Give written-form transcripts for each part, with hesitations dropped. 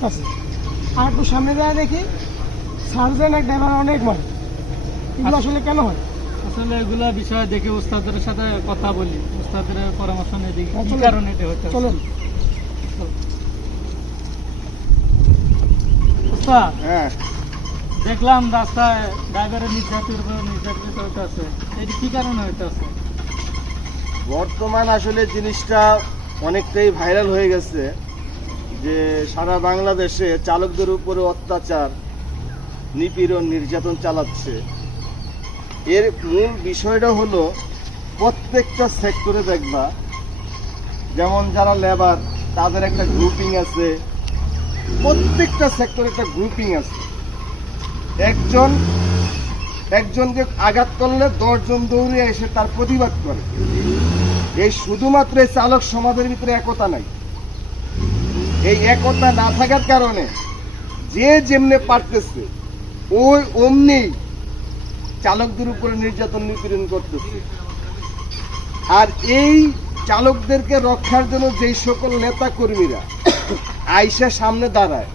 করতেছে, আর একটু সামনে যায় দেখি সার্জেন্ট এক ড্রাইভার অনেক মারে। এগুলো আসলে কেন হয়? আসলে এগুলা বিষয় দেখে উস্তাদের সাথে কথা বলি, উস্তাদের পরামর্শ নিয়ে দেখি কি চলুন। কারণে এটা হচ্ছে। চলুন। উস্তাদ, হ্যাঁ, দেখলাম রাস্তায় ড্রাইভারের নির্যাতিত হইতে আছে, এটি কি কারণে হইতে আছে? বর্তমান আসলে জিনিসটা অনেকটাই ভাইরাল হয়ে গেছে যে সারা বাংলাদেশে চালকদের উপরে অত্যাচার, নিপীড়ন, নির্যাতন চালাচ্ছে। এর মূল বিষয়টা হলো প্রত্যেকটা সেক্টরে দেখবা, যেমন যারা লেবার তাদের একটা গ্রুপিং আছে, প্রত্যেকটা সেক্টরে একটা গ্রুপিং আছে। একজনকে আঘাত করলে 10 জন দৌড়ে এসে তার প্রতিবাদ করে। এই শুধুমাত্র এই চালক সমাজের ভিতরে একতা নাই। এই একতা না থাকার কারণে যে যেমনে পারতেছে ওই অমনি চালকদের উপরে নির্যাতন নিপীড়ন করতেছে। আর এই চালকদেরকে রক্ষার জন্য যেই সকল নেতা কর্মীরা আইসা সামনে দাঁড়ায়,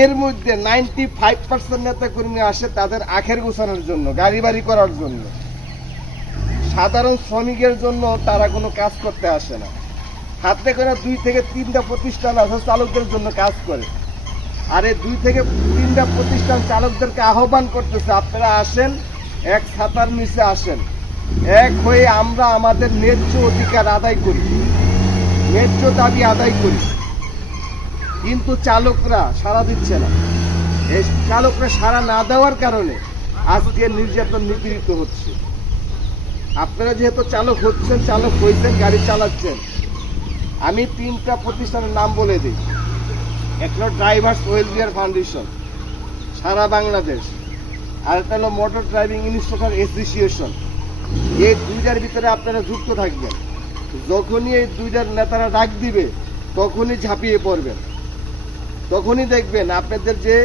এর মধ্যে 95% নেতা কর্মী আসে তাদের আখের গোছানোর জন্য, গাড়ি বাড়ি করার জন্য। সাধারণ শ্রমিকের জন্য তারা কোনো কাজ করতে আসে না। হাতে করে 2 থেকে 3টা প্রতিষ্ঠান আছে চালকদের জন্য কাজ করে। আর এই 2 থেকে 3টা প্রতিষ্ঠান চালকদেরকে আহ্বান করতেছে, আপনারা আসেন, এক ছাতার নিচে আসেন, এক হয়ে আমরা আমাদের ন্যায্য অধিকার আদায় করি, ন্যায্য দাবি আদায় করি। কিন্তু চালকরা সাড়া দিচ্ছে না। এই চালকরা সাড়া না দেওয়ার কারণে আজকে নির্যাতন নিপীড়িত হচ্ছে। আপনারা যেহেতু চালক হচ্ছেন, চালক হয়েছেন, গাড়ি চালাচ্ছেন, আমি 3টা প্রতিষ্ঠানের নাম বলে দিই। একটা হলো ড্রাইভার্স ওয়েলফেয়ার ফাউন্ডেশন সারা বাংলাদেশ, আর একটা হলো মোটর ড্রাইভিং ইনস্ট্রাক্টর অ্যাসোসিয়েশন। এই 2টার ভিতরে আপনারা যুক্ত থাকবেন। যখনই এই 2টার নেতারা ডাক দিবে তখনই ঝাঁপিয়ে পড়বেন। তখনই দেখবেন আপনাদের যে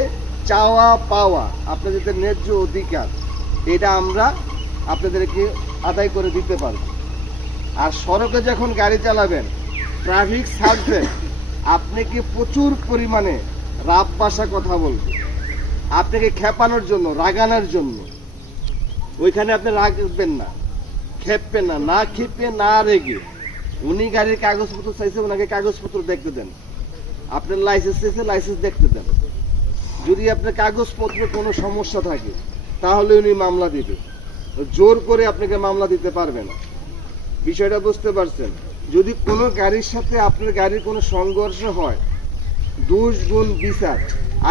চাওয়া পাওয়া, আপনাদের যে ন্যায্য অধিকার, এটা আমরা আপনাদেরকে আদায় করে দিতে পারব। আর সড়কে যখন গাড়ি চালাবেন, ট্রাফিক সার্জেন্ট আপনাকে প্রচুর পরিমাণে রাব ভাষা কথা বলবে, আপনাকে খেপানোর জন্য, রাগানোর জন্য। ওইখানে আপনি রাখবেন না, খেপবেন না, না খেপে না রেগে। উনি গাড়ির কাগজপত্র চাইছে, ওনাকে কাগজপত্র দেখতে দেন। আপনার লাইসেন্স চাইছে, লাইসেন্স দেখতে দেন। যদি আপনার কাগজপত্রে কোনো সমস্যা থাকে তাহলে উনি মামলা দিবে। জোর করে আপনাকে মামলা দিতে পারবে না। বিষয়টা বুঝতে পারছেন? যদি কোনো গাড়ির সাথে আপনার গাড়ির কোনো সংঘর্ষ হয়, দোষ গুণ বিচার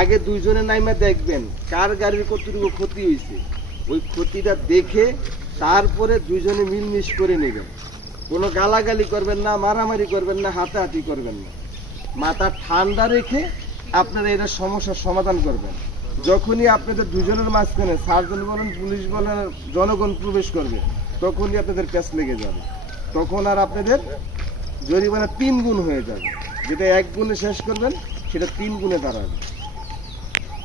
আগে 2 জনে নাইমা দেখবেন কার গাড়ির কতটুকু ক্ষতি হয়েছে। ওই ক্ষতিটা দেখে তারপরে 2 জনে মিলমিশ করে নেবেন। কোনো গালাগালি করবেন না, মারামারি করবেন না, হাতাহাতি করবেন না। মাথা ঠান্ডা রেখে আপনারা এটা সমস্যার সমাধান করবেন। যখনই আপনাদের 2 জনের মাঝখানে সার্জন বলেন, পুলিশ বলেন, জনগণ প্রবেশ করবে, তখনই আপনাদের প্যাচ লেগে যাবে। তখন আর আপনাদের জরিমানা 3 গুণ হয়ে যাবে। যেটা 1 গুণে শেষ করবেন সেটা 3 গুণে দাঁড়াবে।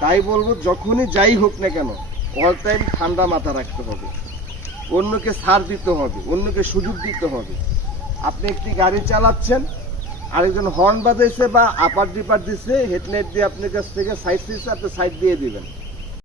তাই বলবো, যখনই যাই হোক না কেন, অল টাইম ঠান্ডা মাথা রাখতে হবে। অন্যকে ছাড় দিতে হবে, অন্যকে সুযোগ দিতে হবে। আপনি একটি গাড়ি চালাচ্ছেন, আরেকজন হর্ন বাজাইছে বা আপার ডিপার দিচ্ছে, হেডলাইট দিয়ে আপনার কাছ থেকে সাইড দিচ্ছে, আপনি সাইড দিয়ে দিবেন।